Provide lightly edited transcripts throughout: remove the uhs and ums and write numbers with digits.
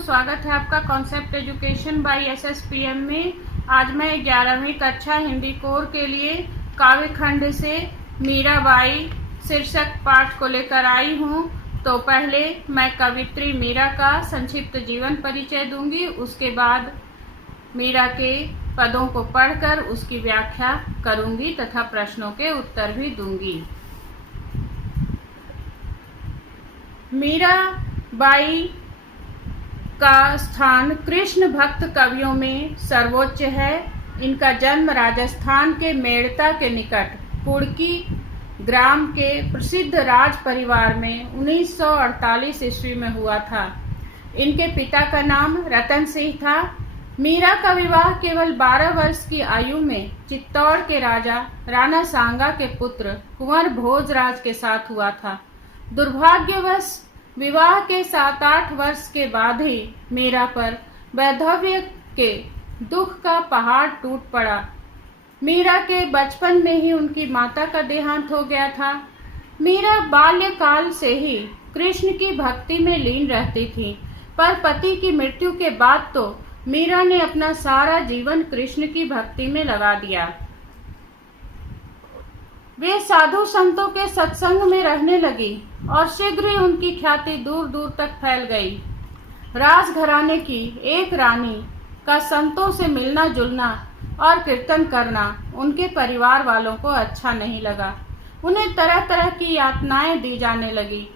स्वागत है आपका कॉन्सेप्ट एजुकेशन बाय एसएसपीएम में। आज मैं 11वीं कक्षा हिंदी कोर के लिए काव्य खंड से मीराबाई शीर्षक पाठ को लेकर आई हूँ। तो पहले मैं कवित्री मीरा का संक्षिप्त जीवन परिचय दूंगी, उसके बाद मीरा के पदों को पढ़कर उसकी व्याख्या करूंगी तथा प्रश्नों के उत्तर भी दूंगी। मीराबाई का स्थान कृष्ण भक्त कवियों में सर्वोच्च है। इनका जन्म राजस्थान के मेड़ता के निकट पुड़की ग्राम के प्रसिद्ध राज परिवार में 1948 ईस्वी में हुआ था। इनके पिता का नाम रतन सिंह था। मीरा का विवाह केवल 12 वर्ष की आयु में चित्तौड़ के राजा राणा सांगा के पुत्र कुंवर भोजराज के साथ हुआ था। दुर्भाग्यवश विवाह के 7-8 वर्ष के बाद ही मीरा पर वैधव्य के दुख का पहाड़ टूट पड़ा। मीरा के बचपन में ही उनकी माता का देहांत हो गया था। मीरा बाल्यकाल से ही कृष्ण की भक्ति में लीन रहती थी, पर पति की मृत्यु के बाद तो मीरा ने अपना सारा जीवन कृष्ण की भक्ति में लगा दिया। वे साधु संतों के सत्संग में रहने लगी और शीघ्र ही उनकी ख्याति दूर दूर तक फैल गई। राजघराने की एक रानी का संतों से मिलना जुलना और कीर्तन करना उनके परिवार वालों को अच्छा नहीं लगा। उन्हें तरह तरह की यातनाएं दी जाने लगी।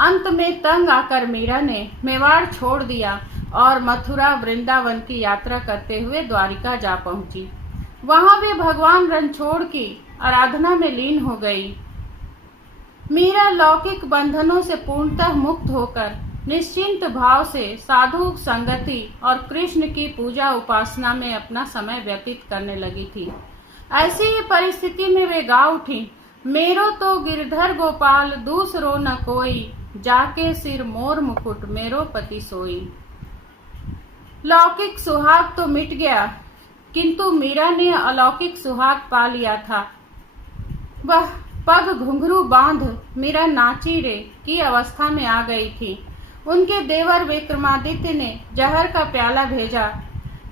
अंत में तंग आकर मीरा ने मेवाड़ छोड़ दिया और मथुरा वृंदावन की यात्रा करते हुए द्वारिका जा पहुंची। वहां वे भगवान रणछोड़ की आराधना में लीन हो गई। मीरा लौकिक बंधनों से पूर्णतः मुक्त होकर निश्चिंत भाव से साधु संगति और कृष्ण की पूजा उपासना में अपना समय व्यतीत करने लगी थी। ऐसी ही परिस्थिति में वे गा उठी, मेरो तो गिरधर गोपाल दूसरो न कोई, जाके सिर मोर मुकुट मेरो पति सोई। लौकिक सुहाग तो मिट गया, किंतु मीरा ने अलौकिक सुहाग पा लिया था। वह पग घुंघरू बांध मीरा नाची रे की अवस्था में आ गई थी। उनके देवर विक्रमादित्य ने जहर का प्याला भेजा।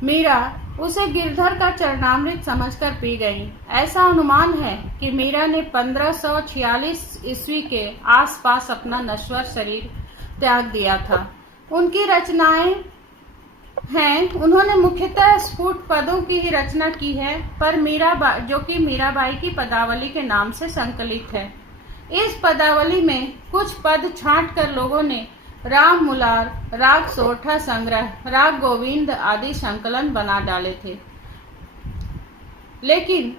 मीरा उसे गिरधर का चरणामृत समझकर पी गई। ऐसा अनुमान है कि मीरा ने 1546 ईस्वी के आसपास अपना नश्वर शरीर त्याग दिया था। उनकी रचनाएं हैं, उन्होंने मुख्यतः स्फुट पदों की ही रचना की है, पर जो कि मीराबाई की पदावली के नाम से संकलित है। इस पदावली में कुछ पद छांट कर लोगों ने राम मुलार, राग सोरठा संग्रह, राग गोविंद आदि संकलन बना डाले थे। लेकिन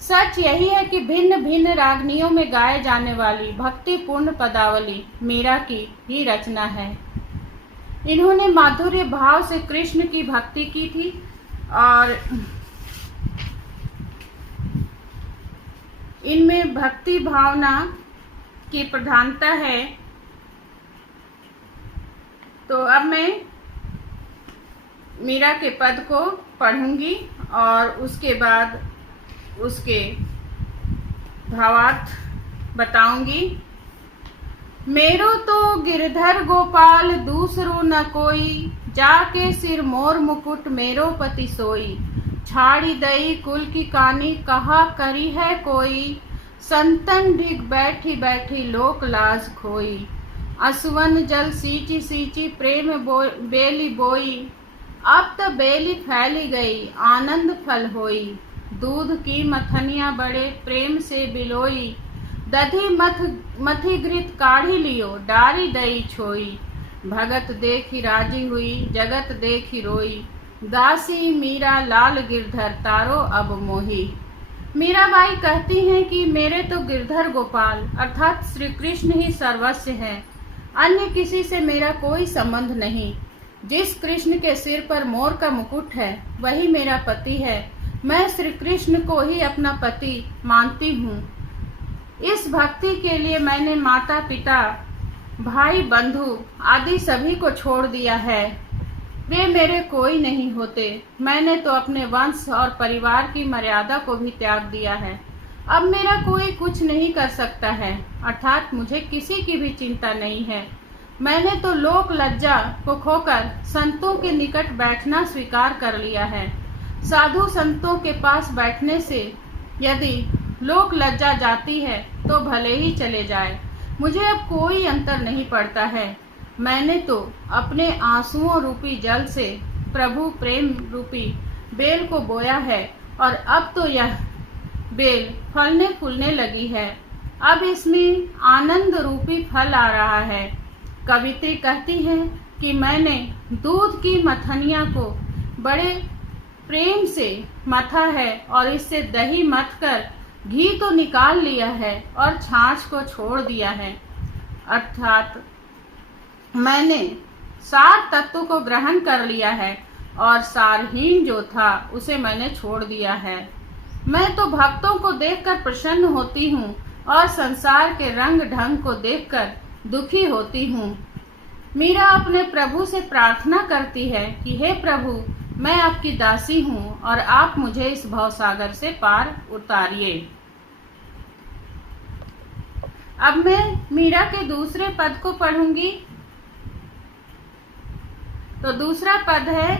सच यही है कि भिन्न भिन्न रागनियों में गाए जाने वाली भक्तिपूर्ण पदावली मीरा की ही रचना है। इन्होंने माधुर्य भाव से कृष्ण की भक्ति की थी और इनमें भक्ति भावना की प्रधानता है। तो अब मैं मीरा के पद को पढ़ूंगी और उसके बाद उसके भावार्थ बताऊंगी। मेरो तो गिरधर गोपाल दूसरो न कोई, जाके सिर मोर मुकुट मेरो पति सोई। छाड़ी दई कुल की कानी कहा करी है कोई, संतन ढिग बैठी बैठी लोक लाज खोई। असुवन जल सींची सींची प्रेम बेली बोई, अब तो बेली फैली गई आनंद फल होई। दूध की मथनिया बड़े प्रेम से बिलोई, दधी मथी घृत काढ़ी लियो डारी दई छोई। भगत देखी राजी हुई जगत देखी रोई, दासी मीरा लाल गिरधर तारो अब मोही। मीराबाई कहती हैं कि मेरे तो गिरधर गोपाल अर्थात श्री कृष्ण ही सर्वस्व है। अन्य किसी से मेरा कोई संबंध नहीं। जिस कृष्ण के सिर पर मोर का मुकुट है वही मेरा पति है। मैं श्री कृष्ण को ही अपना पति मानती हूँ। इस भक्ति के लिए मैंने माता पिता भाई बंधु आदि सभी को छोड़ दिया है। वे मेरे कोई नहीं होते। मैंने तो अपने वंश और परिवार की मर्यादा को भी त्याग दिया है। अब मेरा कोई कुछ नहीं कर सकता है, अर्थात मुझे किसी की भी चिंता नहीं है। मैंने तो लोक लज्जा को खोकर संतों के निकट बैठना स्वीकार कर लिया है। साधु संतों के पास बैठने से यदि लोक लज्जा जाती है तो भले ही चले जाए, मुझे अब कोई अंतर नहीं पड़ता है। मैंने तो अपने आंसुओं रूपी जल से प्रभु प्रेम रूपी बेल को बोया है और अब तो यह बेल फलने फूलने लगी है। अब इसमें आनंद रूपी फल आ रहा है। कवित्री कहती है कि मैंने दूध की मथनिया को बड़े प्रेम से मथा है और इससे दही मथ कर घी तो निकाल लिया है और छाछ को छोड़ दिया है। अर्थात मैंने सार तत्व को ग्रहण कर लिया है और सारहीन जो था उसे मैंने छोड़ दिया है। मैं तो भक्तों को देखकर प्रसन्न होती हूँ और संसार के रंग ढंग को देखकर दुखी होती हूँ। मीरा अपने प्रभु से प्रार्थना करती है कि हे प्रभु, मैं आपकी दासी हूँ और आप मुझे इस भवसागर से पार उतारिए। अब मैं मीरा के दूसरे पद को पढ़ूंगी। तो दूसरा पद है,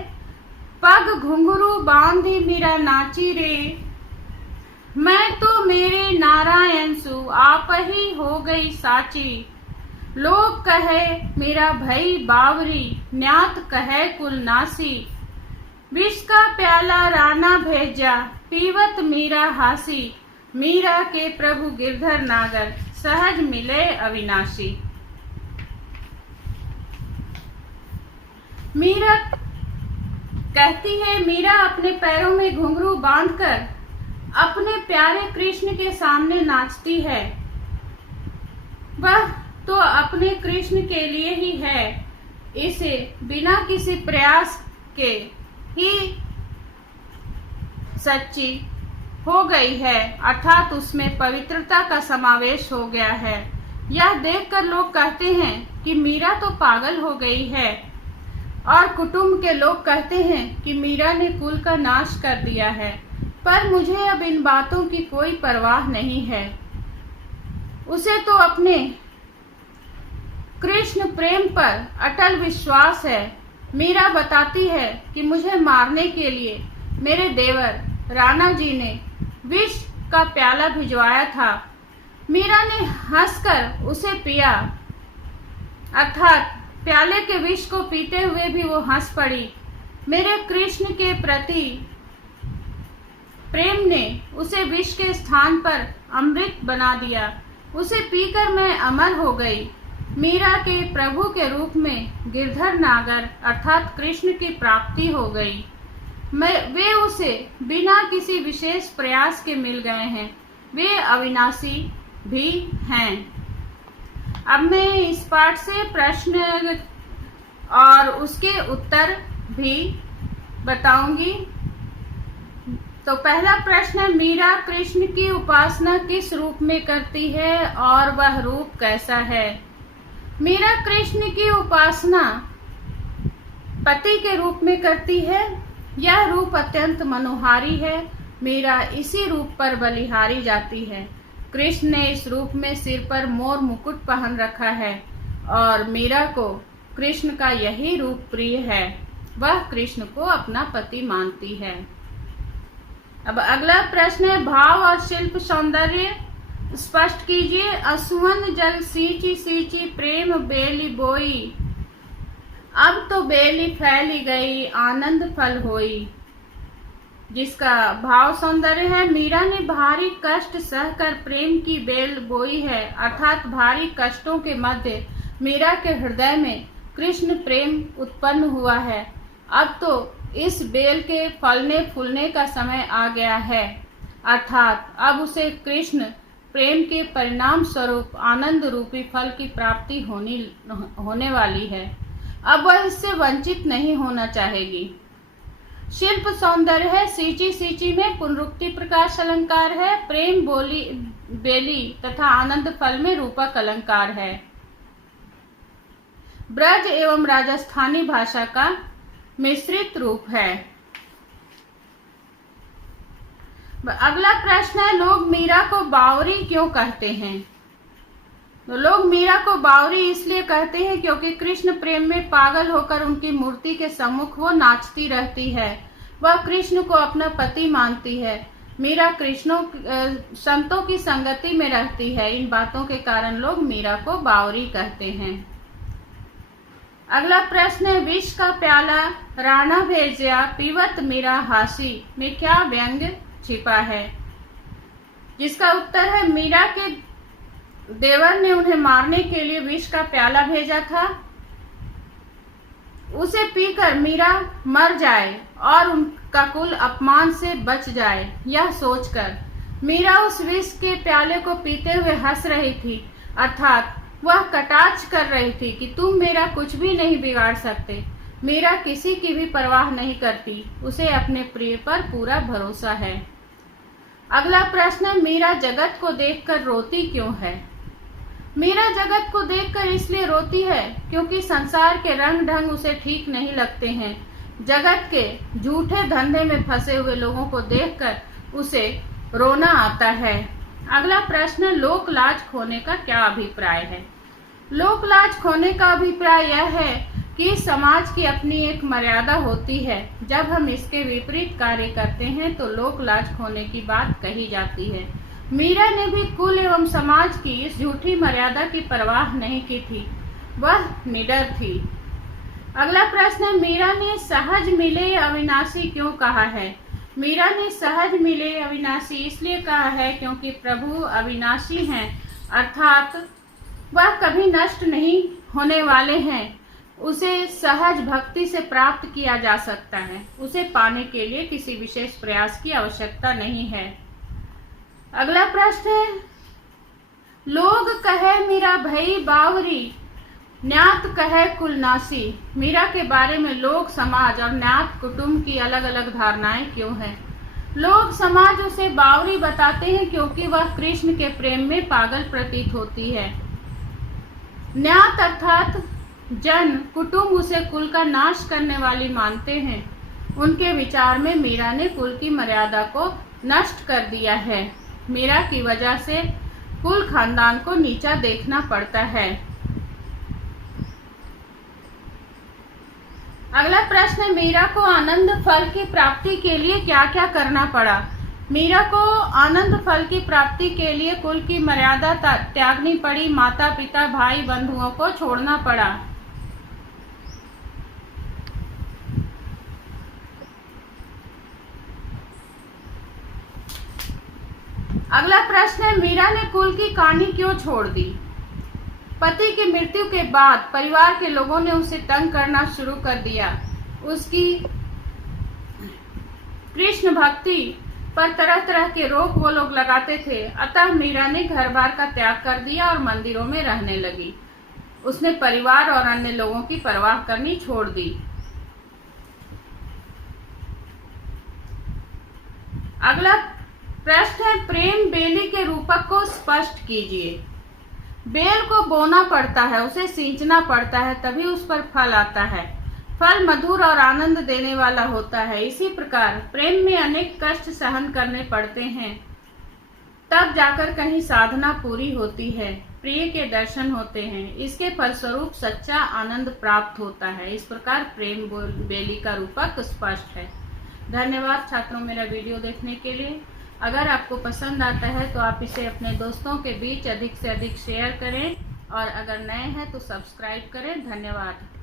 पग घुंघरू बांधी मीरा नाची रे, मैं तो मेरे नारायण सु आप ही हो गई साची। लोग कहे मेरा भई बावरी, न्यात कहे कुल नासी, विष का प्याला राना भेजा, पीवत मीरा हासी, मीरा के प्रभु गिरधर नागर, सहज मिले अविनाशी। मीरा कहती है, मीरा अपने पैरों में घुंघरू बांधकर अपने प्यारे कृष्ण के सामने नाचती है। वह तो अपने कृष्ण के लिए ही है, इसे बिना किसी प्रयास के ही सच्ची हो गई है, अर्थात उसमें पवित्रता का समावेश हो गया है। यह देखकर लोग कहते हैं कि मीरा तो पागल हो गई है और कुटुंब के लोग कहते हैं कि मीरा ने कुल का नाश कर दिया है। पर मुझे अब इन बातों की कोई परवाह नहीं है। उसे तो अपने कृष्ण प्रेम पर अटल विश्वास है। मीरा बताती है कि मुझे मारने के लिए मेरे देवर राणा जी ने विष का प्याला भिजवाया था। मीरा ने हंसकर उसे पिया, अर्थात प्याले के विष को पीते हुए भी वो हंस पड़ी। मेरे कृष्ण के प्रति प्रेम ने उसे विष के स्थान पर अमृत बना दिया। उसे पीकर मैं अमर हो गई। मीरा के प्रभु के रूप में गिरधर नागर अर्थात कृष्ण की प्राप्ति हो गई। वे उसे बिना किसी विशेष प्रयास के मिल गए हैं। वे अविनाशी भी हैं। अब मैं इस पाठ से प्रश्न और उसके उत्तर भी बताऊंगी। तो पहला प्रश्न, मीरा कृष्ण की उपासना किस रूप में करती है और वह रूप कैसा है? मीरा कृष्ण की उपासना पति के रूप में करती है। यह रूप अत्यंत मनोहारी है। मीरा इसी रूप पर बलिहारी जाती है। कृष्ण ने इस रूप में सिर पर मोर मुकुट पहन रखा है और मीरा को कृष्ण का यही रूप प्रिय है। वह कृष्ण को अपना पति मानती है। अब अगला प्रश्न है, भाव और शिल्प सौंदर्य स्पष्ट कीजिए। असुवन जल सींची सींची प्रेम बेली बोई, अब तो बेली फैली गई आनंद फल होई। जिसका भाव सौंदर्य है, मीरा ने भारी कष्ट सहकर प्रेम की बेल बोई है, अर्थात भारी कष्टों के मध्य मीरा के हृदय में कृष्ण प्रेम उत्पन्न हुआ है। अब तो इस बेल के फलने फूलने का समय आ गया है, अर्थात अब उसे कृष्ण प्रेम के परिणाम स्वरूप आनंद रूपी फल की प्राप्ति होने वाली है। अब वह इससे वंचित नहीं होना चाहेगी। शिल्प सौंदर्य है, सींची सींची में पुनरुक्ति प्रकाश अलंकार है, प्रेम बोली बेली तथा आनंद फल में रूपक अलंकार है। ब्रज एवं राजस्थानी भाषा का मिश्रित रूप है। अगला प्रश्न है, लोग मीरा को बावरी क्यों कहते हैं? तो लोग मीरा को बावरी इसलिए कहते हैं क्योंकि कृष्ण प्रेम में पागल होकर उनकी मूर्ति के सम्मुख वो नाचती रहती है। वह कृष्ण को अपना पति मानती है। मीरा संतों की संगति में रहती है। इन बातों के कारण लोग मीरा को बावरी कहते हैं। अगला प्रश्न है, विष का प्याला राणा भेजिया पीवत मीरा हासी में क्या व्यंग छिपा है? जिसका उत्तर है, मीरा के देवर ने उन्हें मारने के लिए विष का प्याला भेजा था। उसे पीकर मीरा मर जाए और उनका कुल अपमान से बच जाए, यह सोचकर मीरा उस विष के प्याले को पीते हुए हंस रही थी, अर्थात वह कटाक्ष कर रही थी कि तुम मेरा कुछ भी नहीं बिगाड़ सकते। मीरा किसी की भी परवाह नहीं करती, उसे अपने प्रिय पर पूरा भरोसा है। अगला प्रश्न है, मीरा जगत को देखकर रोती क्यों है? मीरा जगत को देखकर इसलिए रोती है क्योंकि संसार के रंग ढंग उसे ठीक नहीं लगते हैं। जगत के झूठे धंधे में फंसे हुए लोगों को देखकर उसे रोना आता है। अगला प्रश्न, लोक लाज खोने का क्या अभिप्राय है? लोक लाज खोने का अभिप्राय यह है कि समाज की अपनी एक मर्यादा होती है। जब हम इसके विपरीत कार्य करते हैं तो लोक लाज खोने की बात कही जाती है। मीरा ने भी कुल एवं समाज की इस झूठी मर्यादा की परवाह नहीं की थी, वह निडर थी। अगला प्रश्न है, मीरा ने सहज मिले अविनाशी क्यों कहा है? मीरा ने सहज मिले अविनाशी इसलिए कहा है क्योंकि प्रभु अविनाशी हैं, अर्थात वह कभी नष्ट नहीं होने वाले हैं। उसे सहज भक्ति से प्राप्त किया जा सकता है। उसे पाने के लिए किसी विशेष प्रयास की आवश्यकता नहीं है। अगला प्रश्न है, लोग कहे मीरा भई बावरी न्यात कहे कुलनासी। मीरा के बारे में लोग, समाज और न्यात कुटुंब की अलग अलग धारणाएं क्यों हैं? लोग समाज उसे बावरी बताते हैं क्योंकि वह कृष्ण के प्रेम में पागल प्रतीत होती है। न्यात अर्थात जन कुटुंब उसे कुल का नाश करने वाली मानते हैं। उनके विचार में मीरा ने कुल की मर्यादा को नष्ट कर दिया है। मीरा की वजह से कुल खानदान को नीचा देखना पड़ता है। अगला प्रश्न है, मीरा को आनंद फल की प्राप्ति के लिए क्या क्या करना पड़ा? मीरा को आनंद फल की प्राप्ति के लिए कुल की मर्यादा त्यागनी पड़ी, माता पिता भाई बंधुओं को छोड़ना पड़ा। अगला प्रश्न है, मीरा ने कुल की कहानी क्यों छोड़ दी? पति की मृत्यु के बाद परिवार के लोगों ने उसे तंग करना शुरू कर दिया। उसकी कृष्ण भक्ति पर तरह तरह के रोक वो लोग लगाते थे। अतः मीरा ने घर बार का त्याग कर दिया और मंदिरों में रहने लगी। उसने परिवार और अन्य लोगों की परवाह करनी छोड़ दी। अगला प्रश्न है, प्रेम बेली के रूपक को स्पष्ट कीजिए। बेल को बोना पड़ता है, उसे सींचना पड़ता है, तभी उस पर फल आता है। फल मधुर और आनंद देने वाला होता है। इसी प्रकार प्रेम में अनेक कष्ट सहन करने पड़ते हैं, तब जाकर कहीं साधना पूरी होती है, प्रिय के दर्शन होते हैं। इसके फलस्वरूप सच्चा आनंद प्राप्त होता है। इस प्रकार प्रेम बेली का रूपक स्पष्ट है। धन्यवाद छात्रों मेरा वीडियो देखने के लिए। अगर आपको पसंद आता है तो आप इसे अपने दोस्तों के बीच अधिक से अधिक शेयर करें और अगर नए हैं तो सब्सक्राइब करें। धन्यवाद।